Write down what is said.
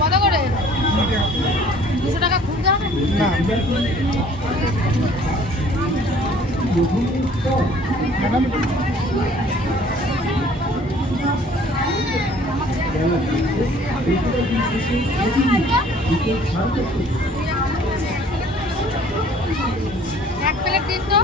কত করে? 200 টাকা খুঁজতে হবে না। এক প্লেট দিন তো।